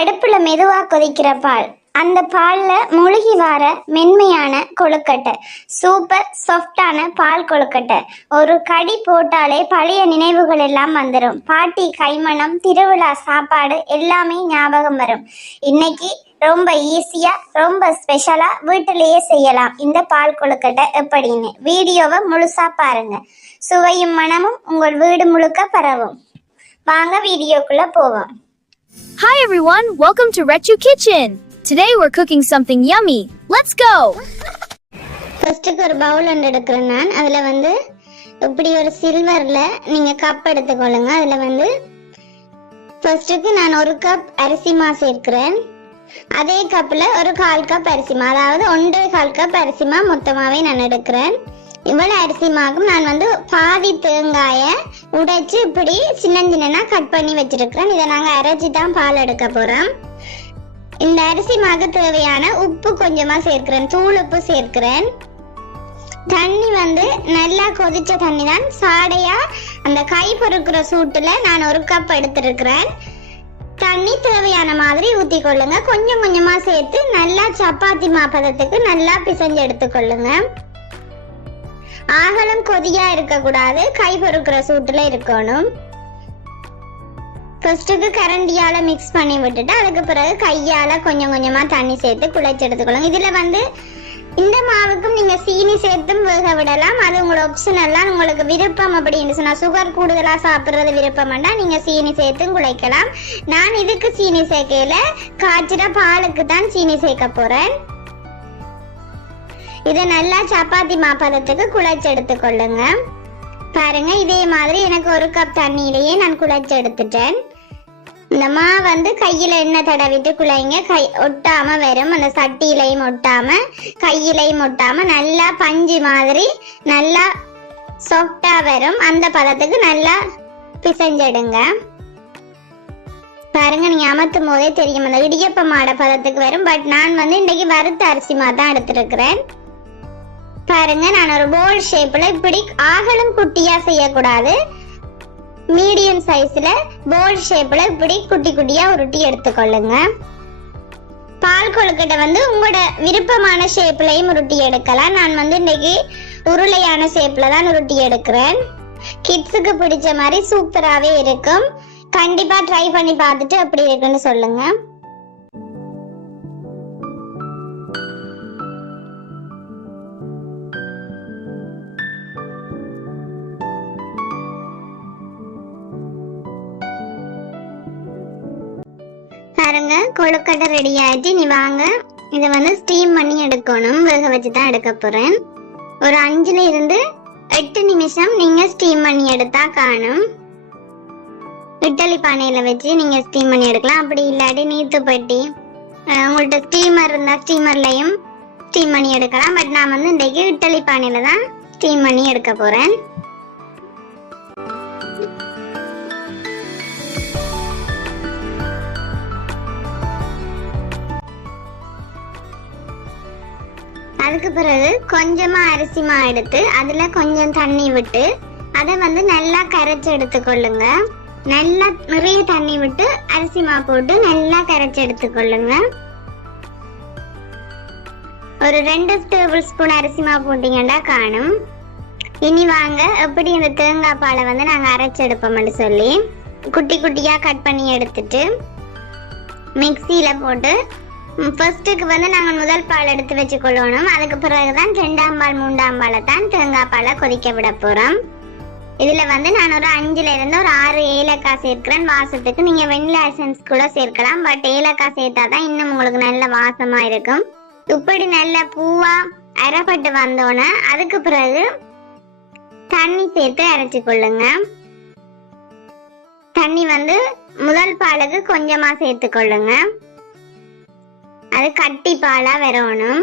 அடுப்புல மெதுவா கொதிக்கிற பால், அந்த பால்ல மூழ்கி வார மென்மையான கொழுக்கட்டை, சூப்பர் சாஃப்டான பால் கொழுக்கட்டை. ஒரு கடி போட்டாலே பழைய நினைவுகள் எல்லாம் வந்துடும். பாட்டி கைமணம், திருவிழா சாப்பாடு எல்லாமே ஞாபகம் வரும். இன்னைக்கு ரொம்ப ஈஸியா ரொம்ப ஸ்பெஷலா வீட்டிலேயே செய்யலாம் இந்த பால் கொழுக்கட்டை. எப்படின்னு வீடியோவை முழுசா பாருங்க. சுவையும் மனமும் உங்கள் வீடு முழுக்க பரவும். வாங்க வீடியோக்குள்ள போவோம். Hi everyone, welcome to Rechu Kitchen. Today we're cooking something yummy. Let's go. ஃபர்ஸ்ட்டுக்கு ஒரு பவுல் ஒன்று எடுக்கிறேன் நான். அதில் இப்படி ஒரு சில்வரில் நீங்கள் கப் எடுத்துக்கொள்ளுங்க. அதில் ஃபர்ஸ்ட்டுக்கு நான் ஒரு கப் அரிசி மா சேர்க்கிறேன். அதே கப்பில் ஒரு 1/4 கப் அரிசி மா, அதாவது 1.25 கப் அரிசி மா மொத்தமாகவே நான் எடுக்கிறேன். இவ்வளோ அரிசி மாவுக்கும் நான் பாதி தேங்காயை உடைச்சு இப்படி சின்ன சின்னனா கட் பண்ணி வச்சிருக்கிறேன். இதை நாங்கள் அரைச்சி தான் பால் எடுக்க போகிறோம். இந்த அரிசி மாவுக்கு தேவையான உப்பு கொஞ்சமா சேர்க்கிறேன், தூள் உப்பு சேர்க்கிறேன். தண்ணி நல்லா கொதிச்ச தண்ணி தான், சாடையா அந்த கை பொறுக்கிற சூட்டுல நான் 1 கப் எடுத்திருக்கிறேன். தண்ணி தேவையான மாதிரி ஊத்தி கொள்ளுங்க. கொஞ்சம் கொஞ்சமா சேர்த்து நல்லா சப்பாத்தி மாப்பதத்துக்கு நல்லா பிசைஞ்சு எடுத்துக்கொள்ளுங்க. ஆகலம் கொதியா இருக்க கூடாது, கை பொறுக்கிற சூட்டுல இருக்கணும். ஃபர்ஸ்ட்டுக்கு கரண்டியால மிக்ஸ் பண்ணி விட்டுட்டு அதுக்கு பிறகு கையால கொஞ்சம் கொஞ்சமா தண்ணி சேர்த்து குழைச்சி எடுத்துக்கொள்ளுங்க. இதுல இந்த மாவுக்கும் நீங்க சீனி சேர்த்தும் வேக விடலாம். அது உங்களோட ஆப்ஷனல்லாம், உங்களுக்கு விருப்பம் அப்படின்னு சொன்னா சுகர் கூடுதலா சாப்பிடுறது விருப்பம்னா நீங்க சீனி சேர்த்தும் குழைக்கலாம். நான் இதுக்கு சீனி சேர்க்கையில காய்ச்சிட பாலுக்கு தான் சீனி சேர்க்க போறேன். இதை நல்லா சப்பாத்தி மாப்பதத்துக்கு குழைச்சி எடுத்துக்கொள்ளுங்க. பாருங்க, இதே மாதிரி எனக்கு 1 கப் தண்ணியிலேயே நான் குழைச்சி எடுத்துட்டேன். இந்த மா கையில எண்ணெய் தடவிட்டு குழைங்க. கை ஒட்டாம வரும், அந்த சட்டியிலையும் ஒட்டாம கையிலையும் ஒட்டாம நல்லா பஞ்சு மாதிரி நல்லா சாஃப்டா வரும். அந்த பதத்துக்கு நல்லா பிசைஞ்செடுங்க. பாருங்க, நீங்க அமர்த்தும் போதே தெரியும் அந்த இடியப்ப மாட பதத்துக்கு வரும். பட் நான் இன்னைக்கு வறுத்த அரிசி மா தான் எடுத்திருக்கிறேன். பாருங்க, நான் ஒரு போல் ஷேப்ல இப்படி ஆகலும் குட்டியா செய்யக்கூடாது, மீடியம் சைஸ்ல போல் ஷேப்ல இப்படி குட்டி குட்டியா உருட்டி எடுத்துக்கொள்ளுங்க. பால் கொழுக்கட்டை உங்களோட விருப்பமான ஷேப்லயும் உருட்டி எடுக்கலாம். நான் இன்னைக்கு உருளையான ஷேப்ல தான் உருட்டி எடுக்கிறேன். கிட்ஸுக்கு பிடிச்ச மாதிரி சூப்பராகவே இருக்கும். கண்டிப்பா ட்ரை பண்ணி பார்த்துட்டு எப்படி இருக்குன்னு சொல்லுங்க. பாருங்க, கொழுக்கட்டை ரெடி ஆயிடுச்சு. நீ வாங்க, இதை ஸ்டீம் பண்ணி எடுக்கணும். வேக வச்சு தான் எடுக்க போறேன். ஒரு 5ல இருந்து 8 நிமிஷம் நீங்க ஸ்டீம் பண்ணி எடுத்தா காணும். இட்லி பானையில வச்சு நீங்க ஸ்டீம் பண்ணி எடுக்கலாம். அப்படி இல்லாட்டி நீத்துப்பட்டி உங்கள்கிட்ட ஸ்டீமர் இருந்தா ஸ்டீமர்லையும் ஸ்டீம் பண்ணி எடுக்கலாம். பட் நான் இன்றைக்கு இட்லி பானையில தான் ஸ்டீம் பண்ணி எடுக்க போறேன். அதுக்கு பிறகு கொஞ்சமா அரிசி மா எடுத்து அதுல கொஞ்சம் தண்ணி விட்டு அதை நல்லா கரைச்சி எடுத்துக்கொள்ளுங்க. நல்லா நிறைய தண்ணி விட்டு அரிசி மா போட்டு நல்லா கரைச்சி எடுத்துக்கொள்ளுங்க. ஒரு 2 டேபிள் ஸ்பூன் அரிசி மா போட்டீங்கன்னா காணும். இனி வாங்க எப்படி இந்த தேங்காய் பாலை நாங்க அரைச்சி எடுப்போம்னு சொல்லி குட்டி குட்டியா கட் பண்ணி எடுத்துட்டு மிக்சியில போட்டு ஃபர்ஸ்ட்டுக்கு நாங்கள் முதல் பால் எடுத்து வச்சுக்கொள்ளணும். அதுக்கு பிறகுதான் 2ஆம் பால் 3ஆம் பாலை தான் தேங்காய் பாலை கொதிக்க விட போகிறோம். இதில் நான் ஒரு 5ல இருந்து ஒரு 6 ஏலக்காய் சேர்க்கிறேன். வாசத்துக்கு நீங்கள் வெண்ணிலா எசன்ஸ் கூட சேர்க்கலாம். பட் ஏலக்காய் சேர்த்தா தான் இன்னும் உங்களுக்கு நல்ல வாசமாக இருக்கும். இப்படி நல்ல பூவா அரைப்பட்டு வந்தோன்னே அதுக்கு பிறகு தண்ணி சேர்த்து அரைச்சி கொள்ளுங்க. தண்ணி முதல் பாலுக்கு கொஞ்சமாக சேர்த்து கொள்ளுங்க. அது கட்டி பாலா வரணும்.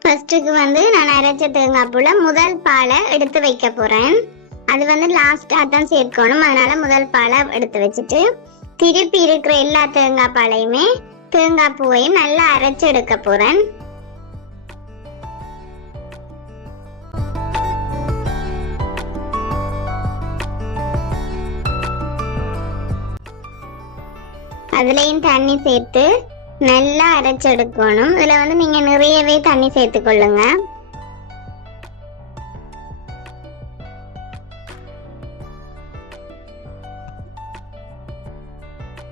ஃபர்ஸ்ட்டுக்கு நான் அரைச்ச தேங்காய் பூல முதல் பாலை எடுத்து வைக்க போறேன். அது லாஸ்டா தான் சேர்க்கணும். அதனால முதல் பாலை எடுத்து வச்சுட்டு திருப்பி இருக்கிற எல்லா தேங்காய் பாலையுமே தேங்காய் பூவையும் நல்லா அரைச்சு எடுக்க போறேன். அதுலயும் தண்ணி சேர்த்து நல்லா அரைச்செடுக்கணும். இதுல வந்து நீங்க நிறையவே தண்ணி சேர்த்து கொள்ளுங்க.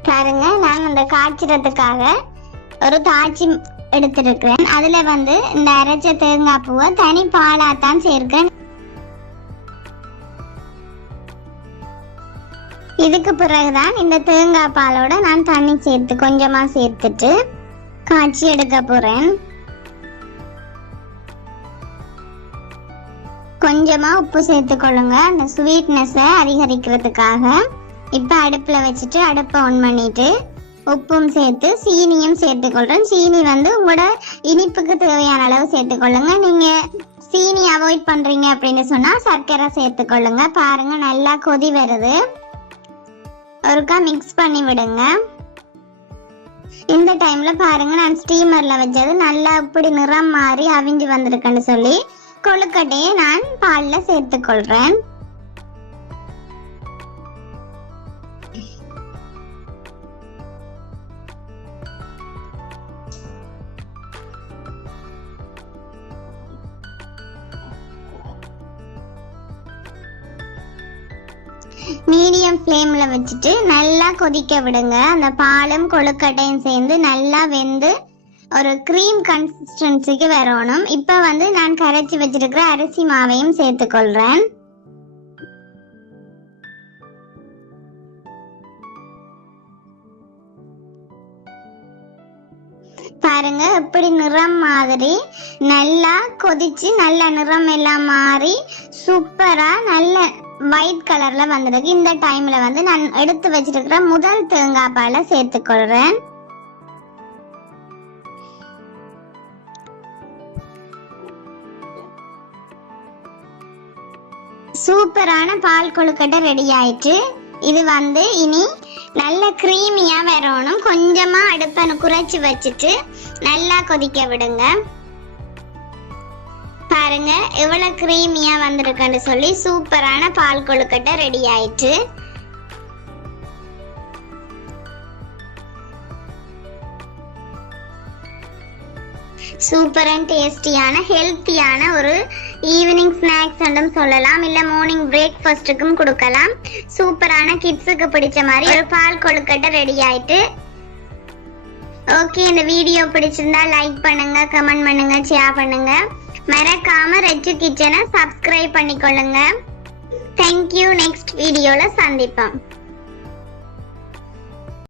பாருங்க, நான் அந்த காய்ச்சறதுக்காக ஒரு தாச்சி எடுத்திருக்கிறேன். அதுல வந்து இந்த அரைச்ச தேங்காய் பூவை தனி பாலாத்தான் சேர்க்கிறேன். இதுக்கு பிறகுதான் இந்த தேங்காய் பாலோட நான் தண்ணி சேர்த்து கொஞ்சமா சேர்த்துட்டு காய்ச்சி எடுக்க போறேன். கொஞ்சமா உப்பு சேர்த்து கொள்ளுங்க, அந்த ஸ்வீட்னஸை அதிகரிக்கிறதுக்காக. இப்ப அடுப்புல வச்சுட்டு அடுப்பை ஆன் பண்ணிட்டு உப்பும் சேர்த்து சீனியும் சேர்த்துக்கொள்றேன். சீனி வந்து உங்களோட இனிப்புக்கு தேவையான அளவு சேர்த்துக்கொள்ளுங்க. நீங்க சீனி அவாய்ட் பண்றீங்க அப்படின்னு சொன்னா சர்க்கரை சேர்த்துக்கொள்ளுங்க. பாருங்க, நல்லா கொதி வருது. ஒருக்கா மிக்ஸ் பண்ணி விடுங்க. இந்த டைம்ல பாருங்க, நான் ஸ்டீமர்ல வச்சது நல்லா இப்படி நிறம் மாறி அவிஞ்சு வந்திருக்குன்னு சொல்லி கொழுக்கட்டையை நான் பால்ல சேர்த்துக்கொள்றேன். மீடியம் ஃப்ளேம்ல வச்சுட்டு நல்லா கொதிக்க விடுங்க. அந்த பாலும் கொழுக்கட்டையும் சேர்ந்து நல்லா வெந்து ஒரு க்ரீம் கன்சிஸ்டன்சிக்கு வரணும். இப்ப வந்து நான் கரைச்சி வச்சிருக்கிற அரிசி மாவையும் சேர்த்துக்கொள்றேன். பாருங்க, இப்படி நிறம் மாதிரி நல்லா கொதிச்சு நல்ல நிறம் எல்லாம் மாறி சூப்பரா நல்ல ஒயிட் கலர்ல வந்திருக்கு. இந்த டைம்ல வந்து நான் எடுத்து வச்சிருக்கிற முதல் தேங்காய் பாலை சேர்த்துக்கொள்றேன். சூப்பரான பால் கொழுக்கட்டை ரெடி ஆயிட்டு. இது வந்து இனி நல்ல கிரீமியா வரணும். கொஞ்சமா அடுப்பை குறைச்சி வச்சுட்டு நல்லா கொதிக்க விடுங்க. பாருங்க, எவ்வளவு கிரீமியா வந்திருக்குன்னு சொல்லி சூப்பரான பால் கொழுக்கட்டை ரெடி ஆயிட்டு. சூப்பர் அண்ட் டேஸ்டியான ஹெல்த்தியான ஒரு ஈவினிங் ஸ்நாக்ஸ் என்றும் சொல்லலாம், இல்ல மார்னிங் பிரேக்ஃபாஸ்ட்டுக்கும் கொடுக்கலாம். சூப்பரான கிட்ஸுக்கு பிடிச்ச மாதிரி ஒரு பால் கொழுக்கட்டை ரெடி ஆயிட்டு. ஓகே, இந்த வீடியோ பிடிச்சிருந்தா லைக் பண்ணுங்க, கமெண்ட் பண்ணுங்க, ஷேர் பண்ணுங்க. மறக்காம ரெச்சு கிச்சனை சப்ஸ்கிரைப் பண்ணிக்கொள்ளுங்க. தேங்க்யூ. நெக்ஸ்ட் வீடியோல சந்திப்போம்.